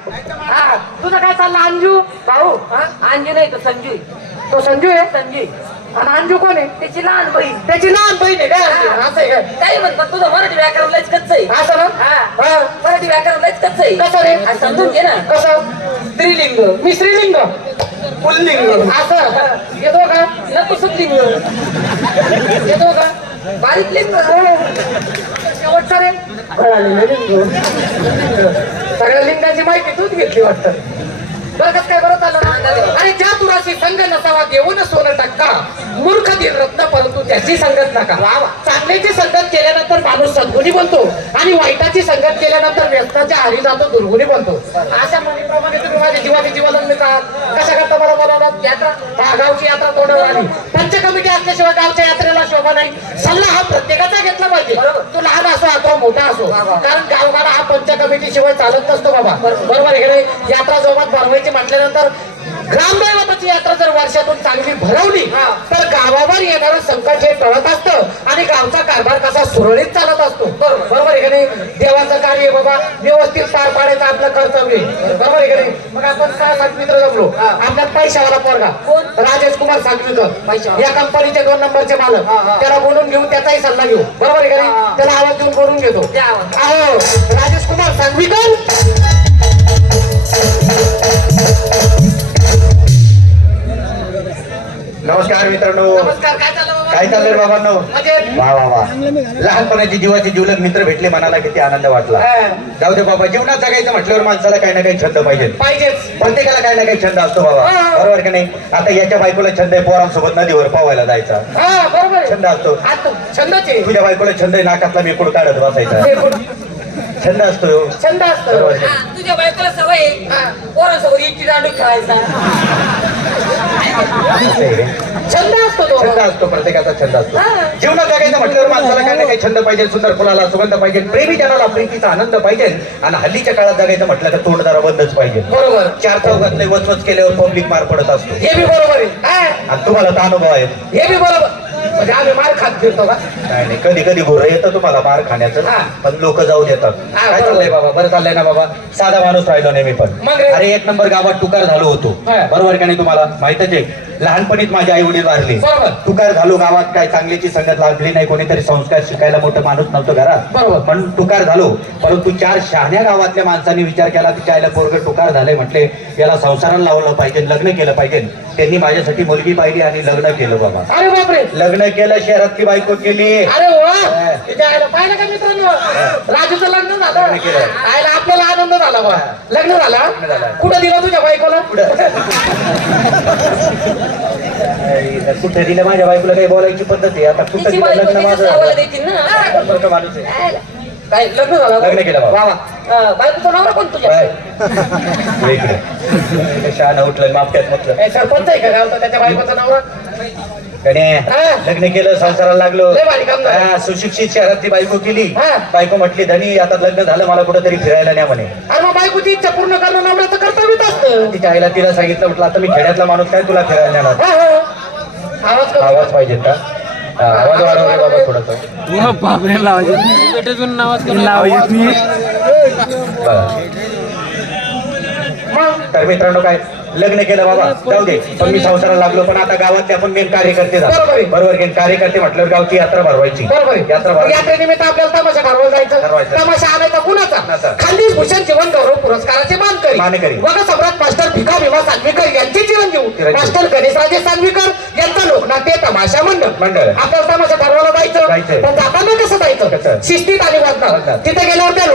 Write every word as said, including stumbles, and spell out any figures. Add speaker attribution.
Speaker 1: हा तुझं काय चाललं अंजू भाऊ?
Speaker 2: अंजू नाही तो संजू
Speaker 1: तो संजू आहे.
Speaker 2: संजू
Speaker 1: आणि अंजू कोण आहे?
Speaker 2: त्याची लहान बहीण.
Speaker 1: त्याची लहान बहीण आहे काय? असं आहे काय?
Speaker 2: काही म्हणतात तुझं मराठी व्याकरण लयच कच्च आहे.
Speaker 1: असं ना?
Speaker 2: हा.
Speaker 1: हा.
Speaker 2: मराठी व्याकरण लयच कच्च आहे.
Speaker 1: कसं रे?
Speaker 2: आणि समजून घे ना.
Speaker 1: कसं?
Speaker 2: स्त्रीलिंग
Speaker 1: मी श्रीलिंग
Speaker 2: पुल्लिंग
Speaker 1: असं येतो का?
Speaker 2: नपुसकलिंग
Speaker 1: येतो का?
Speaker 2: बारीक लिंग
Speaker 1: शेवटचा रे कळालेलं लिंग. सगळ्या लिंगाची माहिती तूच घेतली वाटतं. बरं कसं काय बरं चाललं ना? आणि ज्या तुराशी संग नसावा देऊन सोनं टक्का मूर्ख दिन रत्न परंतु त्याची संगत नका. चांगल्याची संगत केल्यानंतर माणूस सद्गुणी बनतो आणि वाईटाची संगत केल्यानंतर व्यस्ताच्या आरी जातो दुर्गुणी बनतो. अशा म्हणीप्रमाणे तुम्ही माझ्या जीवाची जीवाला का कशा करता मला बोलावलात? यात्रा हा गावची यात्रा तोंडावर आली. पंच कमिटी असल्याशिवाय गावच्या यात्रेला शोभा नाही. सल्ला हा प्रत्येकाचा घेतला पाहिजे. तो लहान असो अथवा मोठा असो. कारण गावगाडा हा पंच कमिटी शिवाय चालत नसतो बाबा. बरोबर आहे का नाही? यात्रा जोमात भरवायची म्हटल्यानंतर ग्रामदैवताची यात्रा जर वर्षातून चांगली भरवली तर गावावर येणारं संकट हे टळत असतं आणि गावचा कारभार कसा सुरळीत चालत असतो. बरोबर आहे का नाही? देवाचं कार्य बाबा व्यवस्थित पार पाडायचं आपलं कर्तव्य. बरोबर आहे का नाही? मग आपण सहा सात मित्र जमलो. आपल्यात पैशावाला पोरगा राजेश कुमार सांगवीकर या कंपनीचे दोन नंबरचे मालक. त्याला बोलून घेऊ, त्याचाही सल्ला घेऊ. बरोबर आहे का नाही? त्याला आवाज देऊन बोलून घेतो. अहो राजेश कुमार सांगवीकर.
Speaker 3: नमस्कार मित्रांनो.
Speaker 1: नमस्कार. काय चाललं बाबा?
Speaker 3: काय चाललंय बाबांनो?
Speaker 1: मजेत.
Speaker 3: वा वा वा. लहानपणाची जीवाचे जीवलग मित्र भेटले, मनाला किती आनंद वाटला. जाऊ दे बाबा, जीवनात जगायचं म्हटल्यावर माणसाला काही ना काही छंद पाहिजे.
Speaker 1: पाहिजेच.
Speaker 3: प्रत्येकाला काही ना काही छंद असतो बाबा. बरोबर का नाही? आता याच्या बायकोला छंद आहे पोरांसोबत नदीवर पावायला जायचा.
Speaker 1: हा बरोबर आहे.
Speaker 3: छंद असतो.
Speaker 1: आता छंदच आहे.
Speaker 3: तुझ्या बायकोला छंद आहे नाकातला मेकूड काढत बसायचा.
Speaker 1: ते कोण-
Speaker 3: छंद असतो.
Speaker 1: छंद असतो.
Speaker 3: बरोबर आहे.
Speaker 2: हा, तुझ्या बायकोला सवय आहे पोरासोबत इटली दांडू खेळायचा.
Speaker 3: असं आहे रे.
Speaker 1: छंद असतो तो.
Speaker 3: छंद असतो, प्रत्येकाचा छंद असतो.
Speaker 1: हा.
Speaker 3: जीवनात जगायचं म्हटल्यावर माणसाला काही ना काही छंद पाहिजे. सुंदर फुलाला सुगंध पाहिजे, प्रेमी जनाला प्रीतीचा आनंद पाहिजे. आणि हल्लीच्या काळात जगायचं म्हटलं तर तोंड जरा बंदच पाहिजे.
Speaker 1: बरोबर.
Speaker 3: चार चौघातले वचवच केल्यावर पब्लिक मार पडत असतो.
Speaker 1: हे बी बरोबर आहे. हा.
Speaker 3: आणि तुम्हाला तर अनुभव आहे.
Speaker 1: हे बी बरोबर. म्हणजे आम्ही मार खात फिरतो का?
Speaker 3: काय नाही, कधी कधी गुरं येतं तुम्हाला मार खाण्याचं.
Speaker 1: हा.
Speaker 3: पण लोक जाऊ देतात.
Speaker 1: हा,
Speaker 3: काय
Speaker 1: बरोबर.
Speaker 3: चाललंय बाबा? बरं चाललंय ना बाबा? साधा माणूस राहिलो नाही मी पण.
Speaker 1: मग रे?
Speaker 3: अरे एक नंबर गावात टुकार झालो होतो.
Speaker 1: हा.
Speaker 3: बरोबर का नाही? तुम्हाला माहितच आहे लहानपणीच माझे आई वडील वारले.
Speaker 1: बरोबर.
Speaker 3: टुकार झालो गावात. काय चांगल्याची संगत लागली नाही. कोणीतरी संस्कार शिकायला मोठं माणूस नव्हतं घरात.
Speaker 1: बरोबर.
Speaker 3: पण टुकार झालो. परंतु चार शहाण्या गावातल्या माणसांनी विचार केला की आईला पोरग टुकार झालंय, म्हटले याला संसाराला लावलं पाहिजे, लग्न केलं पाहिजे. त्यांनी माझ्यासाठी मुलगी पाहिली आणि लग्न केलं बाबा.
Speaker 1: अरे बापरे.
Speaker 3: लग्न केलं, शहरातली बायको केली.
Speaker 1: अरे वा. तिथे आयला पाहिलं का मित्रांनो? राजूचं लग्न झालं.
Speaker 3: लग्न केलं.
Speaker 1: आयला आपल्याला आनंद झाला बा. लग्न झाला.
Speaker 3: झालं.
Speaker 1: कुठं दिला तुझ्या बायकोला?
Speaker 3: कुठे दिलं माझ्या बायकोला? काही बोलायची पद्धत आहे आता. कुठं
Speaker 2: तिची
Speaker 3: दिलं
Speaker 2: बायको
Speaker 3: लग्न
Speaker 2: तिच्याच
Speaker 3: माझं
Speaker 2: नावाला
Speaker 3: झालं.
Speaker 2: देतील ना.
Speaker 3: बरं का माणूस आहे.
Speaker 1: काय लग्न झालं?
Speaker 3: लग्न केलं बाबा.
Speaker 1: वा वा.
Speaker 2: हा, बायकोचा नवरा कोण तुझ्या?
Speaker 3: बाय. इकडे. शहाणं उठलं मापट्यात म्हटलं.
Speaker 1: काय सरपंच आहे का गावचा? त्याच्या बायकोचं नाव?
Speaker 3: गणे,
Speaker 1: हा.
Speaker 3: लग्न केलं, संसाराला लागलो.
Speaker 1: लय भारी काम झालं.
Speaker 3: हा, सुशिक्षित शहरातली बायको केली.
Speaker 1: हा.
Speaker 3: बायको म्हटली धनी आता लग्न झालं, मला कुठेतरी फिरायला न्या म्हणे.
Speaker 1: अरे मग बायकोची इच्छा पूर्ण करणं नवऱ्याचं कर्तव्यच असतं.
Speaker 3: तिच्या आईला तिला सांगितलं, म्हटलं आता मी खेड्यातला माणूस काय तुला फिरायला नेणार.
Speaker 1: हा, हा. आवाज कमी.
Speaker 3: आवाज पाहिजे का? हा, आवाज वाढवले बाबा थोडस.
Speaker 4: बापरे लावायचे पेटेतून आवाज करून लावायचे
Speaker 1: मग
Speaker 3: तर मित्रांनो काय लग्न केलं बाबा, जाऊ दे. पण मी संसाराला लागलो. पण आता गावातले आपण मेन कार्यकर्ते झालो.
Speaker 1: बरोबर आहे.
Speaker 3: बरोबर की? कार्यकर्ते म्हटल्यावर गावची यात्रा भरवायची.
Speaker 1: बरोबर आहे.
Speaker 3: यात्रा
Speaker 1: मग
Speaker 3: भरवायची.
Speaker 1: यात्रेनिमित्त आपल्याला तमाशा ठरवलं जायचं.
Speaker 3: ठरवायचं.
Speaker 1: तमाशा आणायचा कुणाचा?
Speaker 3: कुणाचा?
Speaker 1: खानदेश भूषण जीवन गौरव पुरस्काराचे मानकरी
Speaker 3: मानकरी.
Speaker 1: वग सम्राट मास्टर भिका भीमा सांगवीकर यांचे चिरंजीव
Speaker 3: चिरंजीव.
Speaker 1: मास्टर गणेशराजे सांगवीकर यांचा लोकनाट्य तमाशा मंडळ
Speaker 3: मंडळ.
Speaker 1: आपल्याला तमाशा ठरवायला जायचं.
Speaker 3: जायचंय.
Speaker 1: पण जाताना कसं
Speaker 3: कसं?
Speaker 1: जायचं? शिस्तीत आणि वाजणार.
Speaker 3: वाजणार.
Speaker 1: तिथे गेल्यावर त्या